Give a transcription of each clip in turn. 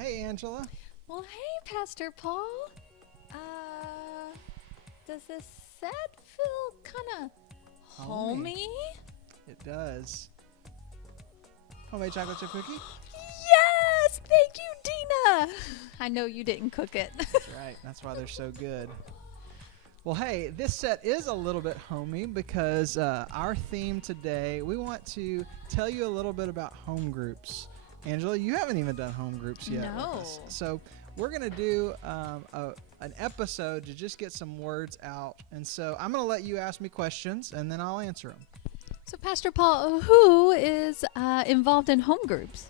Hey, Angela. Well, hey, Pastor Paul. Does this set feel kind of Homey. homey? It does. Homemade chocolate chip cookie? Yes! Thank you, Dina! I know you didn't cook it. That's right. That's why they're so good. Well, hey, this set is a little bit homey because our theme today, we want to tell you a little bit about home groups. Angela, you haven't even done home groups yet with us. No. So we're going to do an episode to just get some words out. And so I'm going to let you ask me questions, and then I'll answer them. So, Pastor Paul, who is involved in home groups?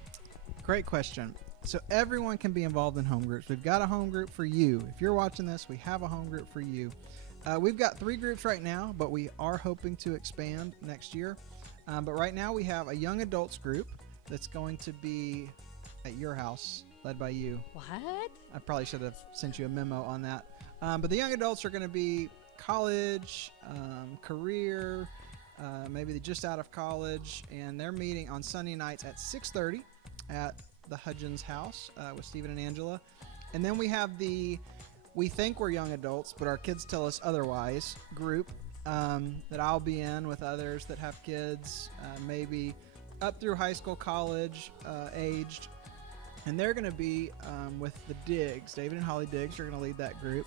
Great question. So everyone can be involved in home groups. We've got a home group for you. If you're watching this, we have a home group for you. We've got 3 groups right now, but we are hoping to expand next year. But right now we have a young adults group that's going to be at your house, led by you. What? I probably should have sent you a memo on that. But the young adults are going to be college, career, maybe they're just out of college, and they're meeting on Sunday nights at 6:30 at the Hudgens house with Stephen and Angela. And then we have we think we're young adults, but our kids tell us otherwise, group that I'll be in with others that have kids, maybe up through high school, college aged. And they're going to be with the Diggs. David and Holly Diggs are going to lead that group.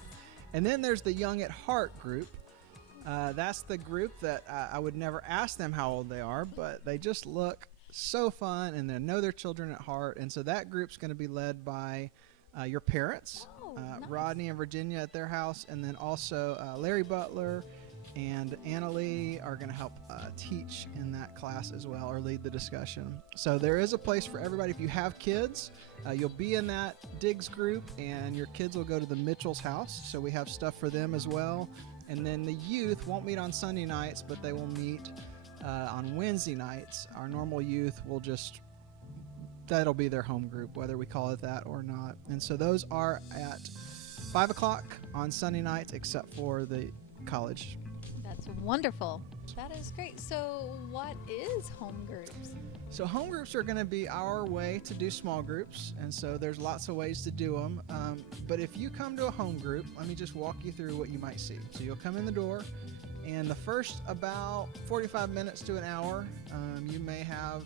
And then there's the Young at Heart group. That's the group that I would never ask them how old they are, but they just look so fun and they know their children at heart. And so that group's going to be led by your parents, Nice. Rodney and Virginia at their house, and then also Larry Butler and Anna Lee are going to help teach in that class as well, or lead the discussion. So there is a place for everybody. If you have kids, you'll be in that Diggs group, and your kids will go to the Mitchell's house. So we have stuff for them as well. And then the youth won't meet on Sunday nights, but they will meet on Wednesday nights. Our normal youth will that'll be their home group, whether we call it that or not. And so those are at 5 o'clock on Sunday nights, except for the college. That's wonderful. That is great. So, what is home groups? So home groups are going to be our way to do small groups, and so there's lots of ways to do them. But if you come to a home group, let me just walk you through what you might see. So you'll come in the door, and the first about 45 minutes to an hour, you may have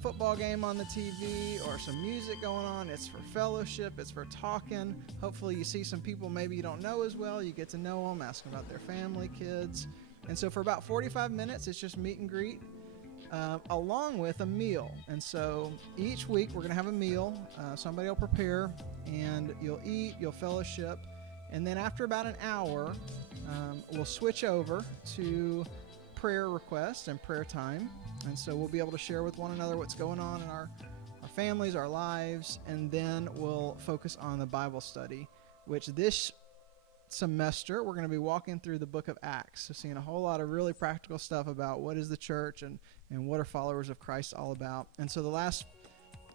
football game on the TV or some music going on. It's for fellowship, it's for talking. Hopefully you see some people maybe you don't know as well. You get to know them, ask them about their family, kids. And so for about 45 minutes, it's just meet and greet along with a meal. And so each week we're going to have a meal. Somebody will prepare, and you'll eat, you'll fellowship. And then after about an hour, we'll switch over to prayer requests and prayer time. And so we'll be able to share with one another what's going on in our families, our lives, and then we'll focus on the Bible study, which this semester we're going to be walking through the book of Acts, so seeing a whole lot of really practical stuff about what is the church and what are followers of Christ all about. And so the last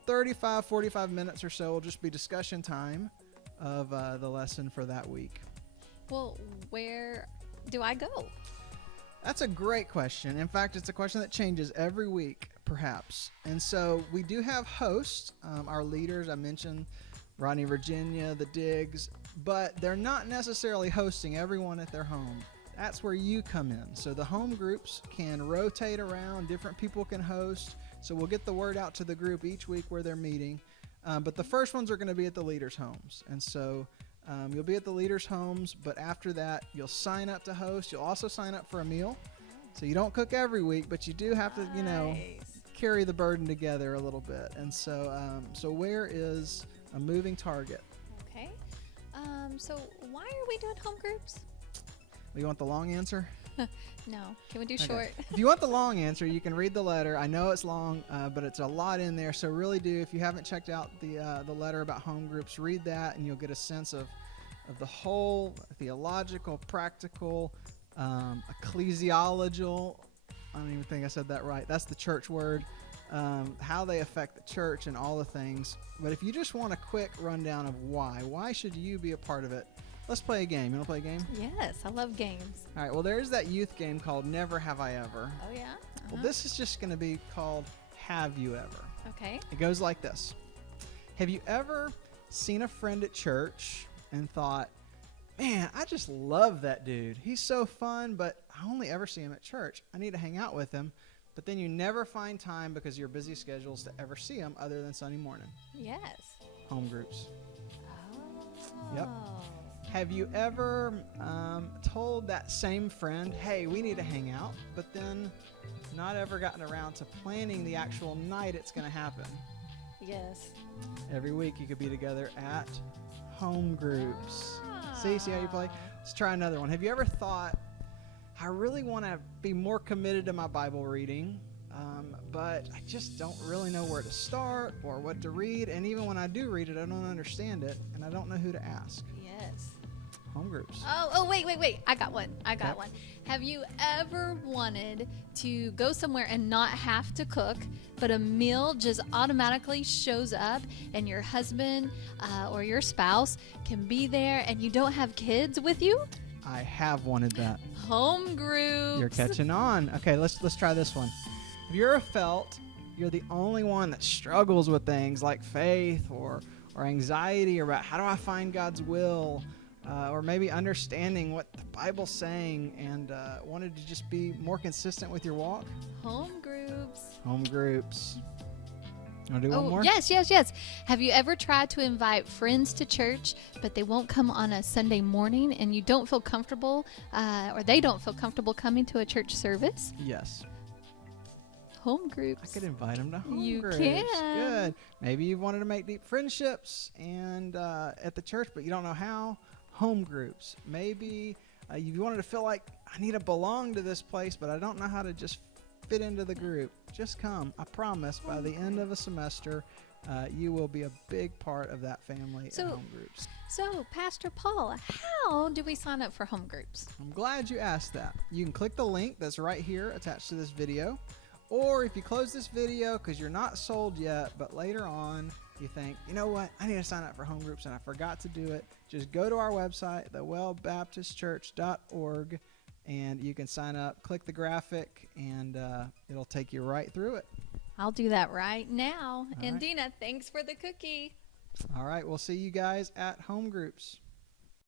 45 minutes or so will just be discussion time of the lesson for that week. Well, where do I go? That's a great question. In fact, it's a question that changes every week, perhaps. And so we do have hosts, our leaders. I mentioned Rodney, Virginia, the Diggs, but they're not necessarily hosting everyone at their home. That's where you come in. So the home groups can rotate around. Different people can host. So we'll get the word out to the group each week where they're meeting. But the first ones are going to be at the leaders' homes. And so you'll be at the leaders' homes, but after that, you'll sign up to host. You'll also sign up for a meal. So you don't cook every week, but you do have to, Nice. carry the burden together a little bit. And so, where is a moving target? Okay. So why are we doing home groups? You want the long answer? No. Can we do Okay. short? If you want the long answer, you can read the letter. I know it's long, but it's a lot in there. So really do, if you haven't checked out the letter about home groups, read that, and you'll get a sense of the whole theological, practical, ecclesiological. I don't even think I said that right. That's the church word. How they affect the church and all the things. But if you just want a quick rundown of why should you be a part of it? Let's play a game. You want to play a game? Yes, I love games. All right. Well, there's that youth game called Never Have I Ever. Oh, yeah? Well, this is just going to be called Have You Ever? Okay. It goes like this. Have you ever seen a friend at church and thought, man, I just love that dude. He's so fun, but I only ever see him at church. I need to hang out with him. But then you never find time because of your busy schedules to ever see him other than Sunday morning. Yes. Home groups. Oh. Yep. Have you ever told that same friend, hey, we need to hang out, but then not ever gotten around to planning the actual night it's going to happen? Yes. Every week you could be together at home groups. See how you play? Let's try another one. Have you ever thought, I really want to be more committed to my Bible reading, but I just don't really know where to start or what to read. And even when I do read it, I don't understand it, and I don't know who to ask. Yes. Home groups. Oh, wait. I got one. Okay. Have you ever wanted to go somewhere and not have to cook, but a meal just automatically shows up and your husband or your spouse can be there and you don't have kids with you? I have wanted that. Home groups. You're catching on. Okay, let's try this one. Have you ever felt you're the only one that struggles with things like faith or anxiety or about how do I find God's will? Or maybe understanding what the Bible's saying and wanted to just be more consistent with your walk? Home groups. Home groups. Want to do one more? Yes. Have you ever tried to invite friends to church, but they won't come on a Sunday morning and you don't feel comfortable, or they don't feel comfortable coming to a church service? Yes. Home groups. I could invite them to home You groups. can. Good. Maybe you wanted to make deep friendships and at the church, but you don't know how. Home groups. Maybe you wanted to feel like I need to belong to this place, but I don't know how to just fit into the group. Just come. I promise by the end of a semester, you will be a big part of that family at home groups. So, Pastor Paul, how do we sign up for home groups? I'm glad you asked that. You can click the link that's right here attached to this video. Or if you close this video because you're not sold yet, but later on you think, you know what, I need to sign up for home groups and I forgot to do it, just go to our website, thewellbaptistchurch.org, and you can sign up, click the graphic, and it'll take you right through it. I'll do that right now. All And right. Dina, thanks for the cookie. All right, we'll see you guys at home groups.